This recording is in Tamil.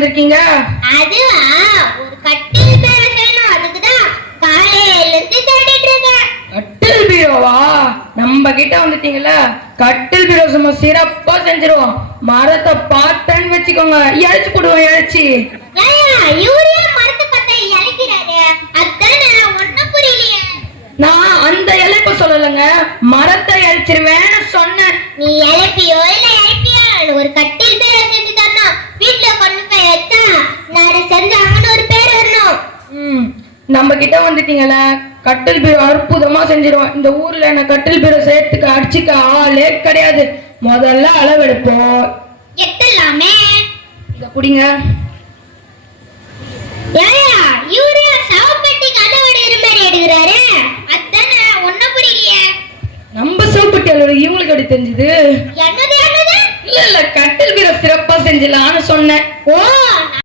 வந்திருக்கீங்க? அதுவா, ஒரு கட்டில் பேர செய்யணும், அதுக்குதான் காலையில இருந்து தேடிட்டு இருக்கேன். கட்டில் பீரோவா? நம்ம கிட்ட வந்துட்டீங்கல்ல, கட்டில் பீரோ சும்மா சிறப்பா செஞ்சிருவோம். மரத்தை பார்த்தேன்னு வச்சுக்கோங்க, இழைச்சு போடுவோம். இழைச்சி இவரே மரத்தை பார்த்தா இழைக்கிறாரு, அதானே ஒன்னும் புரியலையே. நான் அந்த இழைப்ப சொல்லலைங்க, மரத்தை இழைச்சிருவேன்னு சொன்னேன். நீ இழைப்பியோ இல்ல இழைப்பியோ, ஒரு கட்டில் பேர செஞ்சு தரணும். வீட்டுல கொண்டு போய் வச்சா நாடு செஞ்சாங்கன்னு ஒரு பேர் வரணும். நம்ம கிட்ட வந்துட்டீங்கல்ல, கட்டில் பீரோ அற்புதமா செஞ்சிருவோம். இந்த ஊர்ல என்ன கட்டில் பீரோ சேர்த்துக்க அடிச்சுக்க ஆளே கிடையாது. முதல்ல அளவெடுப்போம். எட்டலாமே. இத புடிங்க. ஏயா, இவரே சாவப்பட்டி கதவடி இருமாரி எடுக்கிறாரு, அதானே ஒன்னும் புரியலையே. நம்ம சோப்பட்டி அளவு இவங்களுக்கு எப்படி தெரிஞ்சது? என்னது என்னது? இல்ல கட்டில் பீரோ சிறப்பா செஞ்சலாம்னு சொன்னேன். ஓ,